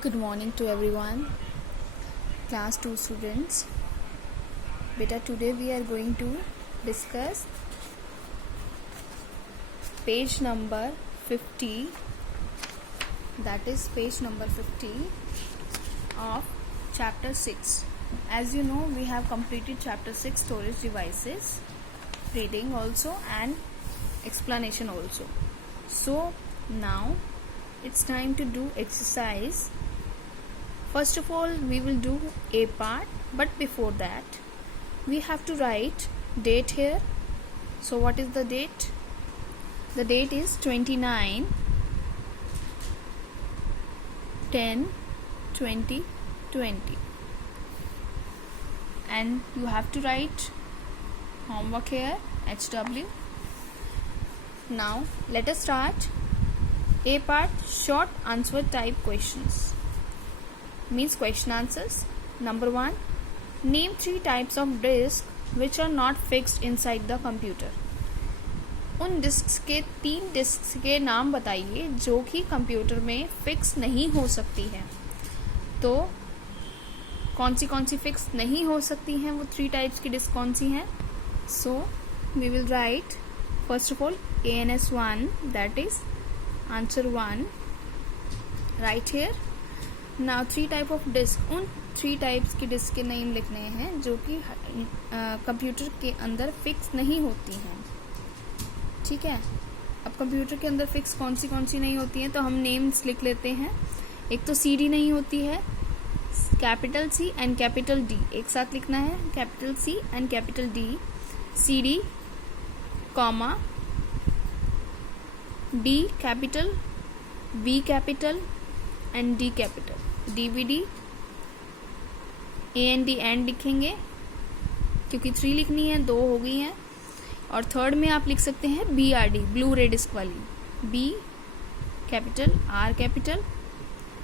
Good morning to everyone, class 2 students. Beta, today we are going to discuss page number 50, that is page number 50 of chapter 6. As you know, we have completed chapter 6 storage devices, reading also and explanation also. So now it's time to do exercise. First of all, we will do A part, but before that, we have to write date here. So what is the date? The date is 29/10/2020, and you have to write homework here, HW. Now let us start. A part, short answer type questions. Means question answers. Number 1, name 3 types of disks which are not fixed inside the computer. उन discus के 3 discus के नाम बताइए जो कि computer में fix नहीं हो सकती हैं. तो कौन सी फिक्स नहीं हो सकती हैं, वो 3 टाइप्स की डिस्क कौन सी हैं? So we will write first of all ANS1, that is answer 1 right here. Now 3 type of disk, उन 3 टाइप्स की डिस्क के नेम लिखने हैं जो कि कंप्यूटर के अंदर फिक्स नहीं होती हैं. ठीक है. अब कंप्यूटर के अंदर फिक्स कौन सी नहीं होती हैं, तो हम नेम्स लिख लेते हैं. एक तो CD नहीं होती है, capital C and capital D एक साथ लिखना है, capital C and capital D, CD comma D capital, V capital and D capital. DVD AND and लिखेंगे क्योंकि 3 लिखनी है, 2 हो गई हैं. और थर्ड में आप लिख सकते हैं BRD, ब्लू रे डिस्क वाली, B capital, R capital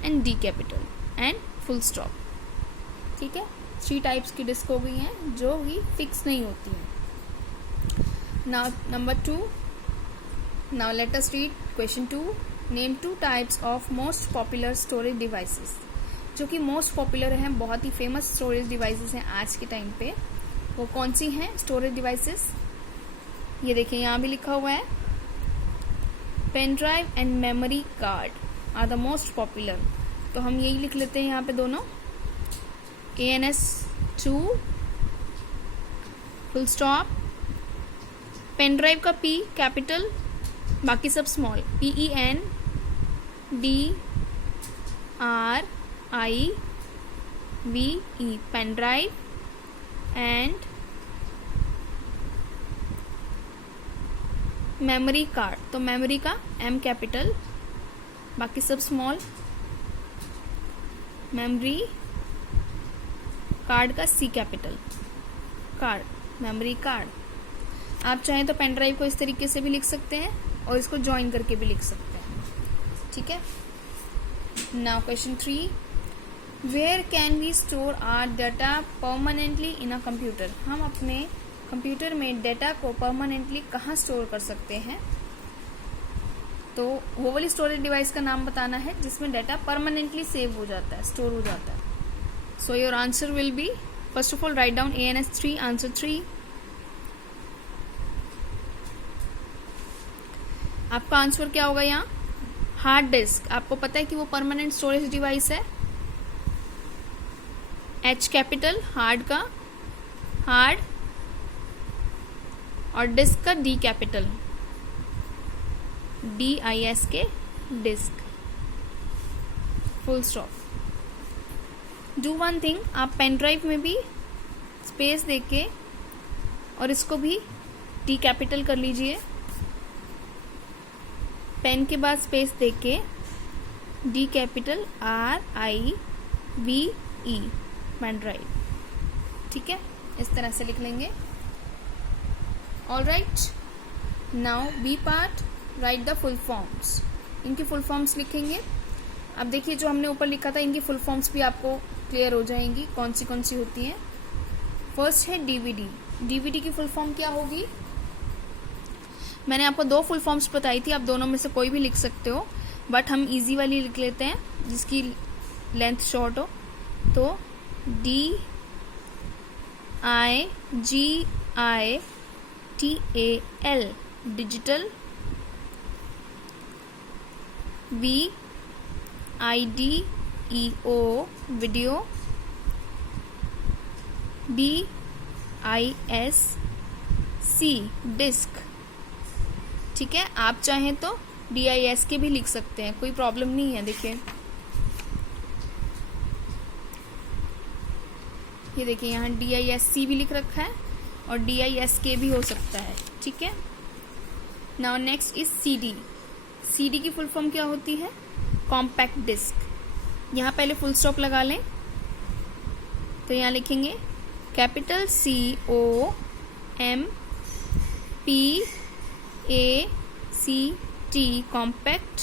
and D capital and full stop. ठीक है. 3 टाइप्स की डिस्क हो गई हैं जो कि फिक्स नहीं होती हैं. Now number 2, now let us read question 2. Name 2 types of most popular storage devices. जो कि मोस्ट पॉपुलर हैं, बहुत ही फेमस स्टोरेज डिवाइसेस हैं आज के टाइम पे. वो कौन सी हैं स्टोरेज डिवाइसेस? ये देखिए यहाँ भी लिखा हुआ है, pen drive and memory card are the most popular. तो हम यही लिख लेते हैं यहाँ पे दोनों, ANS2 full stop, pen drive का P कैपिटल, बाकी सब small, PENDRIVE pen drive and memory card. तो मेमोरी का M कैपिटल, बाकी सब स्मॉल, मेमोरी कार्ड का C capital, card, memory card. आप चाहें तो पेन ड्राइव को इस तरीके से भी लिख सकते हैं और इसको ज्वाइन करके भी लिख सकते हैं. ठीक है. Now question 3, where can we store our data permanently in a computer. हम अपने कंप्यूटर में डाटा को परमानेंटली कहाँ स्टोर कर सकते हैं? तो वो वाली स्टोरेज डिवाइस का नाम बताना है जिसमें डाटा परमानेंटली सेव हो जाता है, स्टोर हो जाता है. So your answer will be, first of all write down ANS3, answer 3. आपका आंसर क्या होगा यहाँ? Hard disk. आपको पता है कि वो परमानेंट स्टोरेज डिवाइस है. H कैपिटल, हार्ड का हार्ड, और डिस्क का D capital, DISK disk, full stop. Do one thing, आप पेन ड्राइव में भी स्पेस देके और इसको भी D कैपिटल कर लीजिए. पेन के बाद स्पेस देके D capital RIVE pen drive. ठीक है, इस तरह से लिख लेंगे. All right. Now B part, write the full forms. इनकी फुल फॉर्म्स लिखेंगे. अब देखिए जो हमने ऊपर लिखा था, इनकी फुल फॉर्म्स भी आपको क्लियर हो जाएंगी कौन सी होती हैं. फर्स्ट है DVD. DVD की फुल फॉर्म क्या होगी? मैंने आपको 2 फुल फॉर्म्स बताई थी, आप दोनों में से कोई भी लिख सकते हो, बट हम इजी वाली लिख लेते हैं जिसकी लेंथ शॉर्ट हो तो DIGITAL digital, VIDEO video, DISC disc. ठीक है, आप चाहें तो DISK भी लिख सकते हैं, कोई प्रॉब्लम नहीं है। देखिए ये देखिए यहाँ DISC भी लिख रखा है और DISK भी हो सकता है। ठीक है, now next is CD। CD की फुल फॉर्म क्या होती है? Compact disc. यहाँ पहले फुल स्टॉप लगा लें तो यहाँ लिखेंगे कैपिटल COMPACT कॉम्पैक्ट,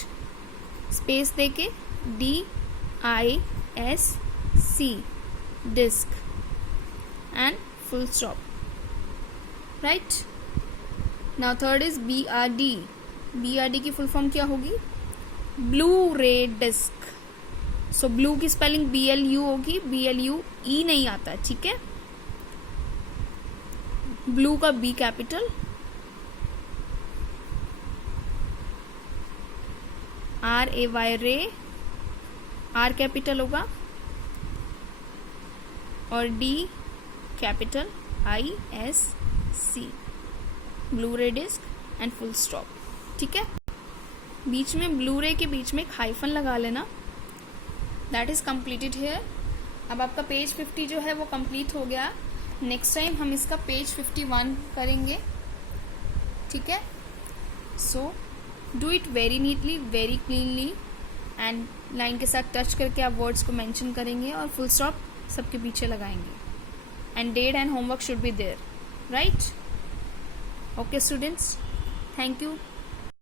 स्पेस देके DISC disc and full stop. Right, now third is BRD। BRD की फुल फॉर्म क्या होगी? Blue ray disc. So blue की स्पेलिंग BLU होगी, BLUE नहीं आता। ठीक है, ब्लू का B कैपिटल, RAY रे, R कैपिटल होगा और D capital ISC, blue ray disc and full stop. ठीक है, बीच में ब्लू रे के बीच में एक हाइफन लगा लेना। That is completed here. अब आपका पेज 50 जो है वो कंप्लीट हो गया। नेक्स्ट टाइम हम इसका पेज 51 करेंगे। ठीक है, so do it very neatly, very cleanly and line के साथ टच करके आप वर्ड्स को मेंशन करेंगे और फुल स्टॉप सबके पीछे लगाएंगे and date and homework should be there. Right, okay students, thank you.